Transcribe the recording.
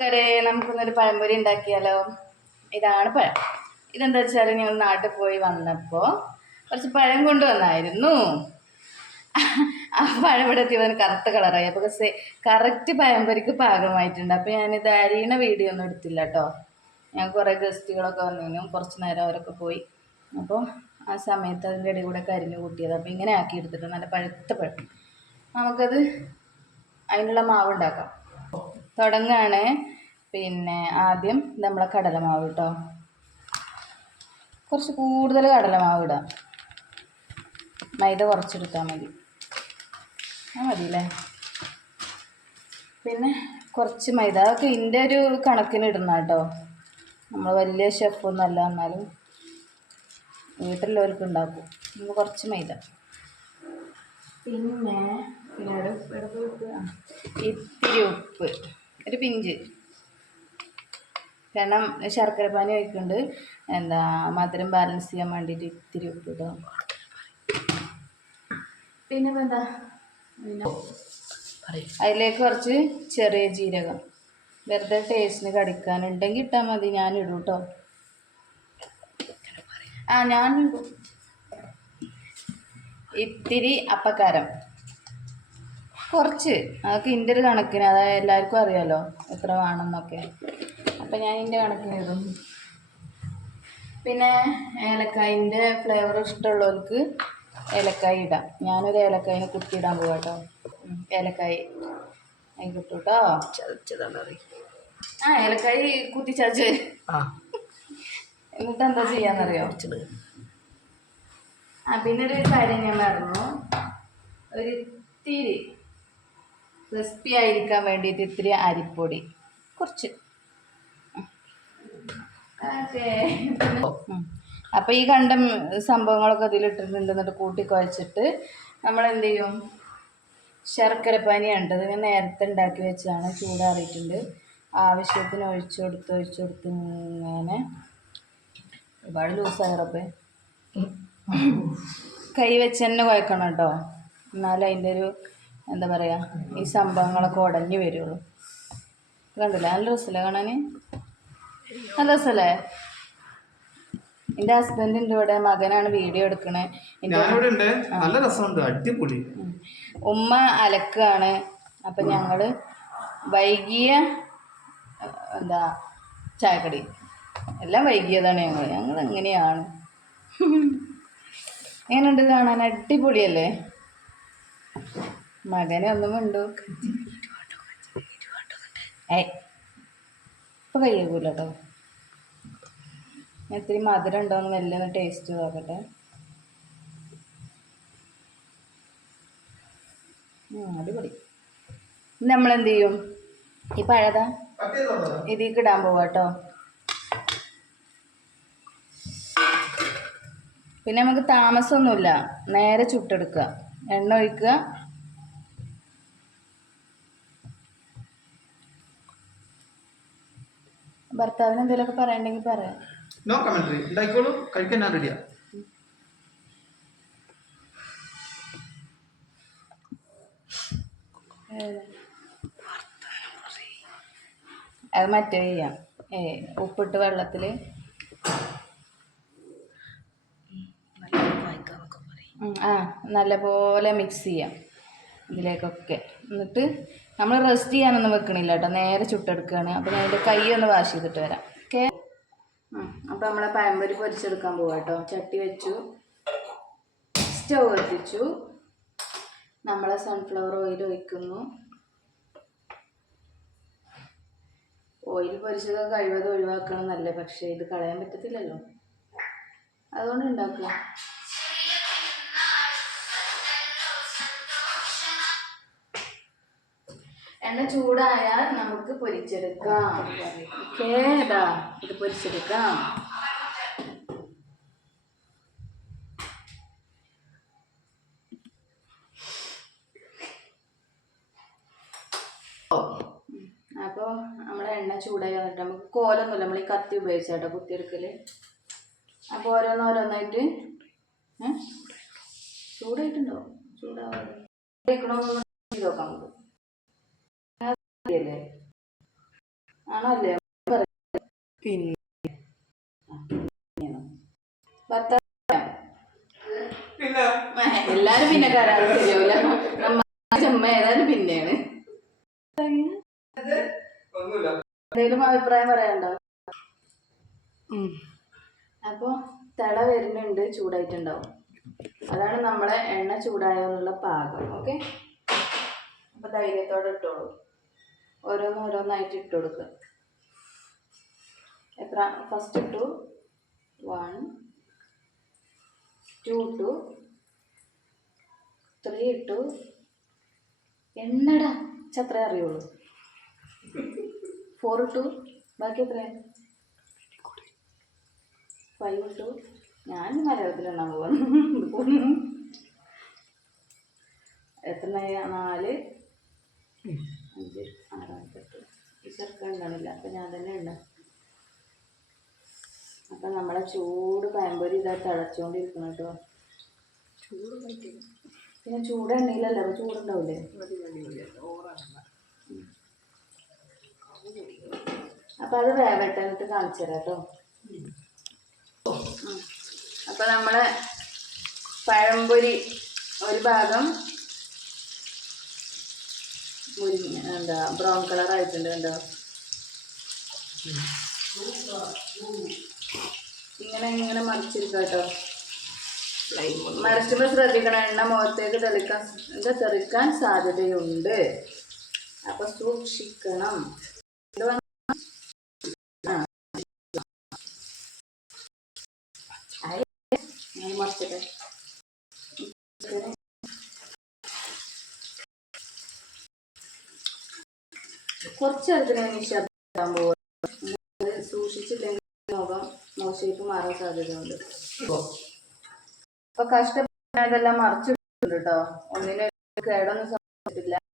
നമുക്കൊന്നൊരു പഴംപൊരി ഉണ്ടാക്കിയാലോ? ഇതാണ് പഴം. ഇതെന്താ വെച്ചാൽ ഞങ്ങൾ നാട്ടിൽ പോയി വന്നപ്പോൾ കുറച്ച് പഴം കൊണ്ടുവന്നായിരുന്നു. ആ പഴം ഇവിടെ എത്തിയപ്പോൾ കറുത്ത കളറായി. അപ്പോൾ കറക്റ്റ് പഴംപൊരിക്ക് പാകമായിട്ടുണ്ട്. അപ്പോൾ ഞാനിത് അരിയണ വീഡിയോ ഒന്നും എടുത്തില്ല കേട്ടോ. ഞാൻ കുറേ ഗസ്റ്റുകളൊക്കെ വന്നിരുന്നു, കുറച്ച് നേരം അവരൊക്കെ പോയി. അപ്പോൾ ആ സമയത്ത് അതിൻ്റെ ഇടയിൽ കൂടെ കരിഞ്ഞു കൂട്ടിയത്. അപ്പോൾ ഇങ്ങനെ ആക്കി എടുത്തിട്ട് നല്ല പഴുത്ത പഴം. നമുക്കത് അതിനുള്ള മാവ് ഉണ്ടാക്കാം. തുടങ്ങാണ്. പിന്നെ ആദ്യം നമ്മളെ കടലമാവ് കേട്ടോ, കുറച്ച് കൂടുതൽ കടലമാവ് ഇടാം. മൈദ കുറച്ചെടുത്താൽ മതി, മതിയല്ലേ? പിന്നെ കുറച്ച് മൈദ, അതൊക്കെ ഇതിൻ്റെ ഒരു കണക്കിന് ഇടുന്ന കേട്ടോ. നമ്മൾ വലിയ ഷെഫൊന്നും അല്ല, എന്നാലും വീട്ടിലുള്ളവർക്ക് ഉണ്ടാക്കും. നമ്മൾ കുറച്ച് മൈദ, പിന്നെ ഇത്തിരി ഉപ്പ്, ഒരു പിഞ്ച്. കാരണം ശർക്കര പാനി ഒഴിക്കുന്നുണ്ട്, മധുരം ബാലൻസ് ചെയ്യാൻ വേണ്ടിയിട്ട് ഇത്തിരി ഉപ്പ് ഇടാം. പിന്നെ എന്താ, അതിലേക്ക് കുറച്ച് ചെറിയ ജീരകം, വെറുതെ ടേസ്റ്റിന് കടിക്കാനുണ്ടെങ്കിൽ ഇട്ടാൽ മതി. ഞാനിടും കേട്ടോ. ഞാനിടും. ഇത്തിരി അപ്പക്കാരം കുറച്ച്, അതൊക്കെ ഇതിൻ്റെ ഒരു കണക്കിന്, അതായത് എല്ലാവർക്കും അറിയാമല്ലോ എത്ര വേണമെന്നൊക്കെ. അപ്പം ഞാൻ ഇതിൻ്റെ കണക്കിന് ഇടും. പിന്നെ ഏലക്കായിൻ്റെ ഫ്ലേവർ ഇഷ്ടമുള്ളവർക്ക് ഏലക്കായി ഇടാം. ഞാനൊരു ഏലക്കായിനെ കുത്തിയിടാൻ പോകാം കേട്ടോ. ഏലക്കായി അതിന് കിട്ടും കേട്ടോ. ഏലക്കായി കുത്തി ചതച്ച് എന്നിട്ട് എന്താ ചെയ്യാന്നറിയോ? പിന്നെ ഒരു കാര്യം ഞാൻ മറന്നു, ഒരു ഇത്തിരി ക്രിസ്പി ആയിരിക്കാൻ വേണ്ടിയിട്ട് ഇത്തിരി അരിപ്പൊടി കുറച്ച്. ഓക്കെ. അപ്പോൾ ഈ കണ്ട സംഭവങ്ങളൊക്കെ ഇതിലിട്ടിട്ടുണ്ട്. എന്നിട്ട് കൂട്ടി കുഴച്ചിട്ട് നമ്മൾ എന്ത് ചെയ്യും? ശർക്കരപ്പാനി ഉണ്ട്, ഞാൻ നേരത്തെ ഉണ്ടാക്കി വെച്ചാണ്, ചൂടാറിയിട്ടുണ്ട്. ആവശ്യത്തിന് ഒഴിച്ചു കൊടുത്ത് ഇങ്ങനെ. ഒരുപാട് ലൂസായിറപ്പേ, കൈ വെച്ച് തന്നെ കുഴക്കണം കേട്ടോ, എന്നാലും അതിൻ്റെ ഒരു എന്താ പറയുക, ഈ സംഭവങ്ങളൊക്കെ ഉടഞ്ഞു വരുള്ളൂ. കണ്ടില്ല? നല്ല രസമല്ലേ കാണാൻ? നല്ല രസമല്ലേ? എൻ്റെ ഹസ്ബൻഡിൻ്റെ ഇവിടെ മകനാണ് വീഡിയോ എടുക്കണേ. നല്ല രസമുണ്ട്, അടിപൊളി. ഉമ്മ അലക്കാണ്. അപ്പം ഞങ്ങൾ വൈകിയ ചായക്കടി എല്ലാം വൈകിയതാണ്. ഞങ്ങൾ എങ്ങനെയാണ്. എങ്ങനെയുണ്ട് കാണാൻ? അടിപൊളിയല്ലേ? മകനെ ഒന്നും ഉണ്ടോ? ഇപ്പം കഴിയൂല കേട്ടോ. ഇത്തിരി മധുരം ഉണ്ടോയെന്ന് മെല്ലെ ഒന്ന് ടേസ്റ്റ് നോക്കട്ടെ. അടിപൊളി. നമ്മളെന്ത് ചെയ്യും? ഈ പഴത ഇതിലേക്ക് ഇടാൻ പോവാ കേട്ടോ. പിന്നെ നമുക്ക് താമസമൊന്നുമില്ല, നേരെ ചുട്ടെടുക്കുക. എണ്ണ ഒഴിക്കുക, ഭർത്താവിന് എന്തെങ്കിലുമൊക്കെ പറയണ്ടെങ്കിൽ പറയാം. No commentary. ഉണ്ടായിക്കോളൂ, കഴിക്കാൻ ഞാൻ റെഡിയാ. അത് മറ്റേ ചെയ്യാം, ഉപ്പിട്ട് വെള്ളത്തിൽ നല്ലപോലെ മിക്സ് ചെയ്യാം ഇതിലേക്കൊക്കെ. എന്നിട്ട് നമ്മൾ റെസ്റ്റ് ചെയ്യാനൊന്നും വെക്കണില്ല കേട്ടോ, നേരെ ചുട്ടെടുക്കുകയാണ്. അപ്പോൾ ഞാൻ എൻ്റെ കൈ ഒന്ന് വാഷ് ചെയ്തിട്ട് വരാം. ഓക്കെ. അപ്പോൾ നമ്മളെ പഴംപൊരി പൊരിച്ചെടുക്കാൻ പോവാം കേട്ടോ. ചട്ടി വെച്ചു, സ്റ്റവ് കത്തിച്ചു, നമ്മളെ സൺഫ്ലവർ ഓയിൽ ഒഴിക്കുന്നു. ഓയിൽ പൊരിച്ചതൊക്കെ കഴിവതും ഒഴിവാക്കണം നല്ല, പക്ഷേ ഇത് കളയാൻ പറ്റത്തില്ലല്ലോ, അതുകൊണ്ട് ഉണ്ടാക്കുക. എണ്ണ ചൂടായാൽ നമുക്ക് പൊരിച്ചെടുക്കാം. ഓക്കേ, ഇത് പൊരിച്ചെടുക്കാം. അപ്പോൾ നമ്മുടെ എണ്ണ ചൂടായി വന്നിട്ട് നമുക്ക് കോലൊന്നുമില്ല, നമ്മൾ ഈ കത്തി ഉപയോഗിച്ചാട്ടോ കുത്തിയെടുക്കൽ. അപ്പോൾ ഓരോന്നോരോന്നായിട്ട് ചൂടായിട്ടുണ്ടോ? ചൂടാവാതെ നോക്കാം നമുക്ക്. ആണല്ലേ പിന്നെ ഭർത്താവ് എല്ലാരും പിന്നെ കരാറ് ശരിയാവില്ല. നമ്മ ഏതായാലും പിന്നെയാണ്. എന്തെങ്കിലും അഭിപ്രായം പറയാനുണ്ടോ? അപ്പോൾ തിള വരുന്നുണ്ട്, ചൂടായിട്ടുണ്ടാവും. അതാണ് നമ്മളെ എണ്ണ ചൂടായെന്നുള്ള പാകം. ഓക്കെ, അപ്പോൾ ധൈര്യത്തോടെ ഇട്ടോളൂ. ഓരോന്നായിട്ട് ഇട്ട് കൊടുക്കുക. എത്ര ഫസ്റ്റ് ഇട്ടു? 1 2 ഇട്ടു, 3 ഇട്ടു. എണ്ണടാ അത്രേ അറിയുള്ളൂ. 4 ഇട്ടു. ബാക്കി എത്രയാണ്? 5 ഇട്ടു. ഞാൻ മലയാളത്തിലെണ്ണാൻ പോകുന്നു. എത്ര? 4 5 6 8. ഈ ചെറുക്കം ഉണ്ടാവില്ല, അപ്പം ഞാൻ തന്നെ ഉണ്ട്. അപ്പം നമ്മളെ ചൂട് പഴംപൊരി ഇതാ തിളച്ചുകൊണ്ടിരിക്കണം കേട്ടോ. പിന്നെ ചൂട് എണ്ണയിലല്ല, അപ്പം ചൂടുണ്ടാവില്ലേ? അപ്പം അത് വേവട്ടെ, എന്നിട്ട് കാണിച്ചു തരാം കേട്ടോ. അപ്പം നമ്മളെ പഴംപൊരി ഒരു ഭാഗം എന്താ ബ്രൗൺ കളർ ആയിട്ടുണ്ട് കണ്ടോ. ഇങ്ങനെ മറിച്ചിരിക്കുക കേട്ടോ. മറിച്ചുമ്പോൾ ശ്രദ്ധിക്കണം, എണ്ണ മുഖത്തേക്ക് തെറിക്കാൻ സാധ്യതയുണ്ട്. അപ്പൊ സൂക്ഷിക്കണം. മറിച്ചിട്ട് കുറച്ച് നേരത്തിന് ശബ്ദം പോകും. സൂക്ഷിച്ചില്ലെങ്കിൽ മുഖം മോശയ്ക്ക് മാറാൻ സാധ്യതയുണ്ട്. അപ്പൊ കഷ്ടപ്പെടാതെല്ലാം മറിച്ചിട്ടുണ്ട് കേട്ടോ. ഒന്നിനും കേടൊന്നും സംഭവിച്ചിട്ടില്ല.